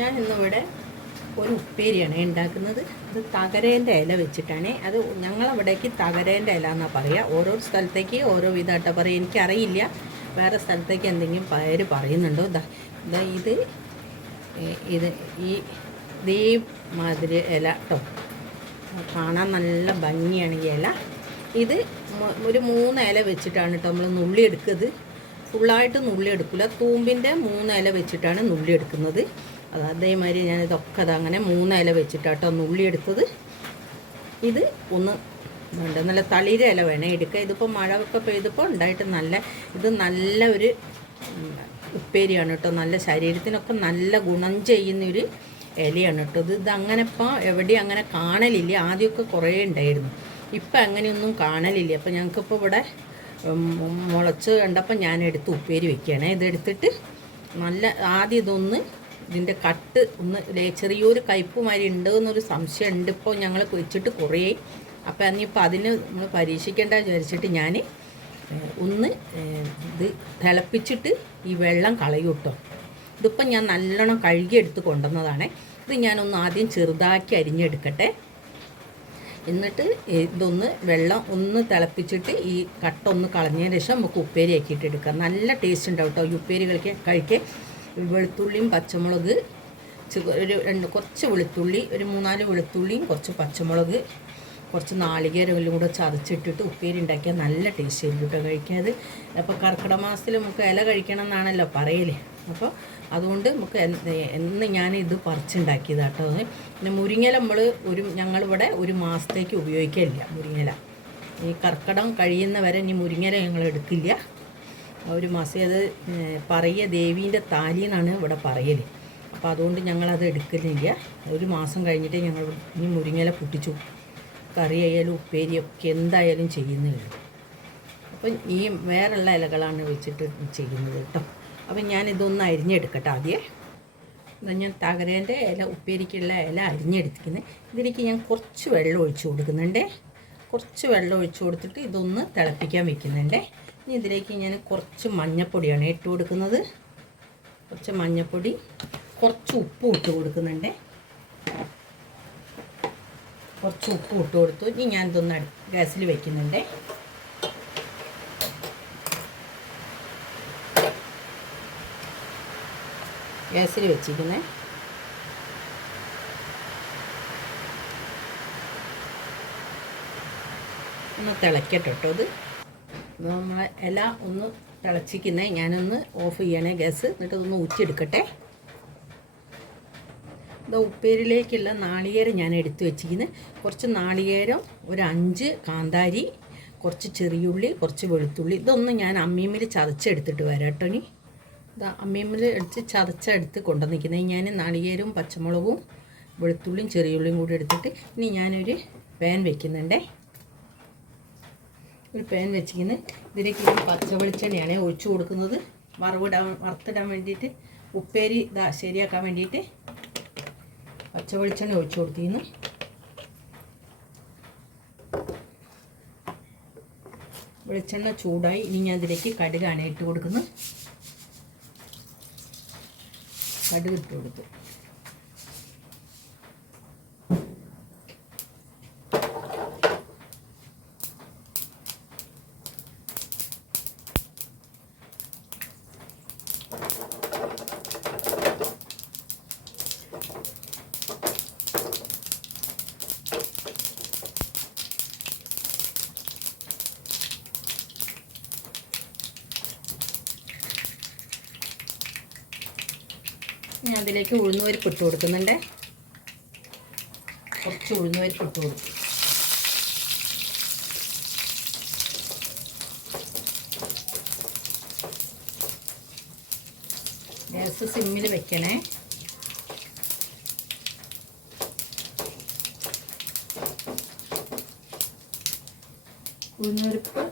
ഞാൻ ഇന്നിവിടെ ഒരു ഉപ്പേരിയാണ് ഉണ്ടാക്കുന്നത്. അത് തകരേന്റെ ഇല വെച്ചിട്ടാണ്. അത് ഞങ്ങളവിടേക്ക് തകരേന്റെ ഇല എന്നാണ് പറയുക. ഓരോ സ്ഥലത്തേക്ക് ഓരോ വിധമായിട്ടാണ് പറയുക. എനിക്കറിയില്ല. വേറെ സ്ഥലത്തേക്ക് എന്തെങ്കിലും പേര് പറയുന്നുണ്ടോ? ഇതാ ഇതാ ഇത് ഈ ഇതേ മാതിരി ഇല കേട്ടോ കാണാൻ നല്ല ഭംഗിയാണ് ഈ ഇല. ഇത് ഒരു മൂന്ന് ഇല വെച്ചിട്ടാണ് കേട്ടോ നമ്മൾ നുള്ളി എടുക്കുന്നത് ഫുള്ളായിട്ട് നുള്ളി എടുക്കില്ല തൂമ്പിന്റെ മൂന്ന് ഇല വെച്ചിട്ടാണ് നുള്ളി എടുക്കുന്നത് അത് അതേമാതിരി ഞാൻ ഇതൊക്കെ അത് അങ്ങനെ ഇല വെച്ചിട്ടാട്ടോ ഉള്ളി എടുത്തത് ഇത് ഒന്ന് വേണ്ട നല്ല തളിര ഇല വേണേ എടുക്കുക ഇതിപ്പോൾ മഴ ഒക്കെ പെയ്തപ്പോൾ ഉണ്ടായിട്ട് നല്ല ഇത് നല്ല ഒരു ഉപ്പേരിയാണ് കേട്ടോ. നല്ല ശരീരത്തിനൊക്കെ നല്ല ഗുണം ചെയ്യുന്നൊരു ഇലയാണ് കേട്ടോ. ഇത് ഇതങ്ങനെ ഇപ്പോൾ എവിടെയും അങ്ങനെ കാണലില്ല. ആദ്യമൊക്കെ കുറേ ഉണ്ടായിരുന്നു. ഇപ്പം അങ്ങനെയൊന്നും കാണലില്ല. അപ്പോൾ ഞങ്ങൾക്കിപ്പോൾ ഇവിടെ മുളച്ച് കണ്ടപ്പോൾ ഞാൻ എടുത്ത് ഉപ്പേരി വെക്കുകയാണ്. ഇതെടുത്തിട്ട് നല്ല ആദ്യം ഇതൊന്ന് ഇതിന്റെ കട്ട് ഒന്ന് ചെറിയൊരു കയ്പ് മാതിരി ഉണ്ട് എന്നൊരു സംശയം ഉണ്ട് ഇപ്പോൾ ഞങ്ങൾ വെച്ചിട്ട് കുറേ. അപ്പോൾ അന്നിപ്പോൾ അതിന് നമ്മൾ പരീക്ഷിക്കേണ്ട വിചാരിച്ചിട്ട് ഞാൻ ഒന്ന് ഇത് തിളപ്പിച്ചിട്ട് ഈ വെള്ളം കളയും കേട്ടോ. ഇതിപ്പം ഞാൻ നല്ലോണം കഴുകിയെടുത്ത് കൊണ്ടുവന്നതാണ്. ഇത് ഞാനൊന്ന് ആദ്യം ചെറുതാക്കി അരിഞ്ഞെടുക്കട്ടെ. എന്നിട്ട് ഇതൊന്ന് വെള്ളം ഒന്ന് തിളപ്പിച്ചിട്ട് ഈ കട്ട ഒന്ന് കളഞ്ഞതിന് ശേഷം നമുക്ക് ഉപ്പേരി ആക്കിയിട്ട് എടുക്കാം. നല്ല ടേസ്റ്റ് ഉണ്ടാവും കേട്ടോ ഈ ഉപ്പേരി കളിക്കാൻ കഴിക്കാൻ. വെളുത്തുള്ളിയും പച്ചമുളക് ഒരു രണ്ട് കുറച്ച് വെളുത്തുള്ളി ഒരു മൂന്നാൽ വെളുത്തുള്ളിയും കുറച്ച് പച്ചമുളക് കുറച്ച് നാളികേരം എല്ലാം കൂടെ ചതച്ചിട്ടിട്ട് ഉപ്പേരി ഉണ്ടാക്കിയാൽ നല്ല ടേസ്റ്റ് ആയിരിക്കും കേട്ടോ കഴിക്കാത് അപ്പോൾ കർക്കിടക മാസത്തിൽ നമുക്ക് ഇല കഴിക്കണം എന്നാണല്ലോ പറയലേ. അപ്പോൾ അതുകൊണ്ട് നമുക്ക് എന്ന് ഞാൻ ഇത് പറിച്ചുണ്ടാക്കിയതാട്ടോ പിന്നെ മുരിങ്ങല നമ്മൾ ഒരു ഞങ്ങളിവിടെ ഒരു മാസത്തേക്ക് ഉപയോഗിക്കില്ല മുരിങ്ങല ഈ കർക്കിടം കഴിയുന്ന വരെ ഇനി മുരിങ്ങല ഞങ്ങൾ എടുക്കില്ല. ഒരു മാസം അത് പറയ ദേവീന്റെ താലി എന്നാണ് ഇവിടെ പറയൽ അപ്പോൾ അതുകൊണ്ട് ഞങ്ങളത് എടുക്കുന്നില്ല ഒരു മാസം കഴിഞ്ഞിട്ട് ഞങ്ങൾ ഈ മുരിങ്ങല പൊട്ടിച്ചു. കറി ആയാലും ഉപ്പേരിയൊക്കെ എന്തായാലും ചെയ്യുന്നില്ല. അപ്പം ഈ വേറെയുള്ള ഇലകളാണ് വെച്ചിട്ട് ചെയ്യുന്നത് കേട്ടോ. അപ്പം ഞാൻ ഇതൊന്ന് അരിഞ്ഞെടുക്കട്ടെ ആദ്യം. ഞാൻ തകരേന്റെ ഇല ഉപ്പേരിക്കുള്ള ഇല അരിഞ്ഞെടുത്തിരിക്കുന്നത് ഇതിലേക്ക് ഞാൻ കുറച്ച് വെള്ളം ഒഴിച്ചു കൊടുക്കുന്നുണ്ട്. കുറച്ച് വെള്ളം ഒഴിച്ചു കൊടുത്തിട്ട് ഇതൊന്ന് തിളപ്പിക്കാൻ വെക്കുന്നുണ്ട്. ഇനി ഇതിലേക്ക് ഞാൻ കുറച്ച് മഞ്ഞപ്പൊടിയാണ് ഇട്ട് കൊടുക്കുന്നത്. കുറച്ച് മഞ്ഞപ്പൊടി കുറച്ച് ഉപ്പും ഇട്ട് കൊടുക്കുന്നുണ്ട്. കുറച്ച് ഉപ്പ് ഇട്ട് കൊടുത്തു. ഇനി ഞാൻ ഇതൊന്ന് ഗ്യാസിൽ വെക്കുന്നുണ്ട്. ഗ്യാസിൽ വെച്ചിരിക്കുന്നത്. ഒന്ന് തിളയ്ക്കട്ടെ കേട്ടോ ഇത് നമ്മളെ ഇല ഒന്ന് തിളച്ചിക്കുന്നേ ഞാനൊന്ന് ഓഫ് ചെയ്യണേ ഗ്യാസ് എന്നിട്ട് ഇതൊന്ന് ഊറ്റിയെടുക്കട്ടെ. ഇത് ഉപ്പേരിലേക്കുള്ള നാളികേരം ഞാൻ എടുത്തു വെച്ചിരിക്കുന്നത് കുറച്ച് നാളികേരം ഒരു അഞ്ച് കാന്താരി കുറച്ച് ചെറിയുള്ളി കുറച്ച് വെളുത്തുള്ളി. ഇതൊന്നും ഞാൻ അമ്മീമ്മിൽ ചതച്ചെടുത്തിട്ട് വരാം കേട്ടോ ഇനി. ഇതാ അമ്മീമ്മിൽ എടുത്ത് ചതച്ചെടുത്ത് കൊണ്ടുവന്നിരിക്കുന്നത് ഞാൻ നാളികേരവും പച്ചമുളകും വെളുത്തുള്ളിയും ചെറിയുള്ളിയും കൂടി എടുത്തിട്ട് ഇനി ഞാനൊരു പാൻ വെക്കുന്നുണ്ടേ. ഒരു പാൻ വെച്ചിരിക്കുന്നത് ഇതിലേക്ക് ഞാൻ പച്ച വെളിച്ചെണ്ണയാണ് ഒഴിച്ചു കൊടുക്കുന്നത്. വറവിടാൻ വറുത്തിടാൻ വേണ്ടിയിട്ട് ഉപ്പേരി ഇതാ ശരിയാക്കാൻ വേണ്ടിയിട്ട് പച്ച വെളിച്ചെണ്ണ ഒഴിച്ചു കൊടുത്തിരുന്നു. വെളിച്ചെണ്ണ ചൂടായി. ഇനി ഞാൻ ഇതിലേക്ക് കടുകാണ് ഇട്ട് കൊടുക്കുന്നത്. കടുക് ഇട്ട് കൊടുത്തു. ഞാൻ അതിലേക്ക് ഉഴുന്നുപരിപ്പ് ഇട്ട് കൊടുക്കുന്നുണ്ട്. കുറച്ച് ഉഴുന്നുപരിപ്പ് ഇട്ട് കൊടുക്കും. ഗ്യാസ് സിമ്മിൽ വെക്കണേ. ഉഴുന്നുപരിപ്പ്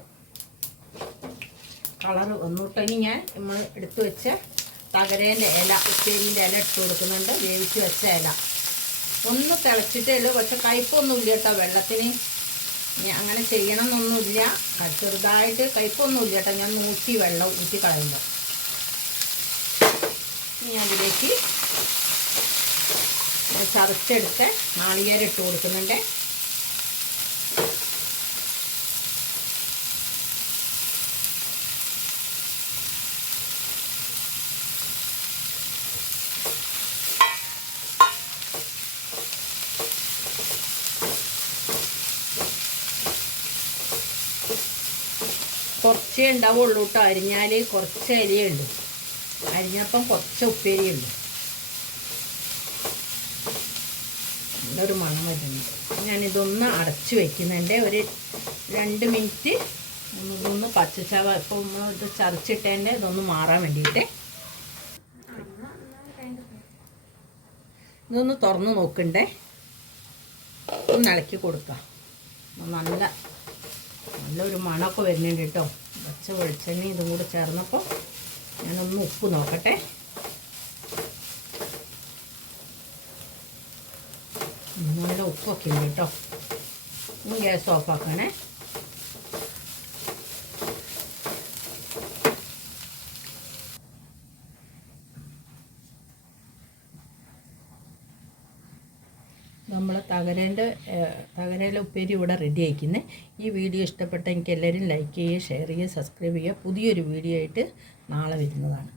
കളർ വന്നിട്ട് ഇനി ഞാൻ നമ്മൾ എടുത്തു വെച്ച തകരേന്റെ ഇല ഉച്ചേരിന്റെ ഇല ഇട്ട് കൊടുക്കുന്നുണ്ട്. വേവിച്ച് വെച്ച ഇല. ഒന്ന് തിളച്ചിട്ടേ ഉള്ളൂ. പക്ഷെ കയ്പൊന്നുമില്ല കേട്ടോ വെള്ളത്തിന്. അങ്ങനെ ചെയ്യണം എന്നൊന്നുമില്ല ചെറുതായിട്ട് കയ്പൊന്നുമില്ല കേട്ടോ. ഞാൻ നൂറ്റി വെള്ളം ഊറ്റി കളയുമ്പോൾ ഇനി അതിലേക്ക് ചതച്ചെടുത്ത് നാളികേരം ഇട്ട് കൊടുക്കുന്നുണ്ട്. കുറച്ചേ ഉണ്ടാവുള്ളൂ കേട്ടോ അരിഞ്ഞാൽ കുറച്ച് അരിയുണ്ട്. അരിഞ്ഞപ്പം കുറച്ച് ഉപ്പേരിയുള്ളൂ നല്ലൊരു മണം വരുന്നുണ്ട്. ഞാനിതൊന്ന് അടച്ച് വെക്കുന്നുണ്ട്. ഒരു രണ്ട് മിനിറ്റ് ഒന്ന് ഇതൊന്ന് പച്ചച്ചവ ഇപ്പം ഒന്ന് ഇത് ചതച്ചിട്ടതിന്റെ ഇതൊന്ന് മാറാൻ വേണ്ടിയിട്ട്. ഇതൊന്ന് തുറന്ന് നോക്കണ്ടേ? ഒന്ന് ഇളക്കി കൊടുക്കാം. നല്ല നല്ലൊരു മണമൊക്കെ വരുന്നുണ്ട് കേട്ടോ. പച്ച വെളിച്ചെണ്ണ ഇതും കൂടെ ചേർന്നപ്പോൾ ഞാനൊന്ന് ഉപ്പ് നോക്കട്ടെ. നല്ല ഉപ്പൊക്കെ ഉണ്ട് കേട്ടോ. ഗ്യാസ് ഓഫാക്കണേ നമ്മൾ തകരേന്റെ തകരയിലെ ഉപ്പേരി ഇവിടെ റെഡി ആയിക്കുന്നത് ഈ വീഡിയോ ഇഷ്ടപ്പെട്ടെങ്കിൽ എല്ലാവരും ലൈക്ക് ചെയ്യുക ഷെയർ ചെയ്യുക സബ്സ്ക്രൈബ് ചെയ്യുക. പുതിയൊരു വീഡിയോ ആയിട്ട് നാളെ വരുന്നതാണ്.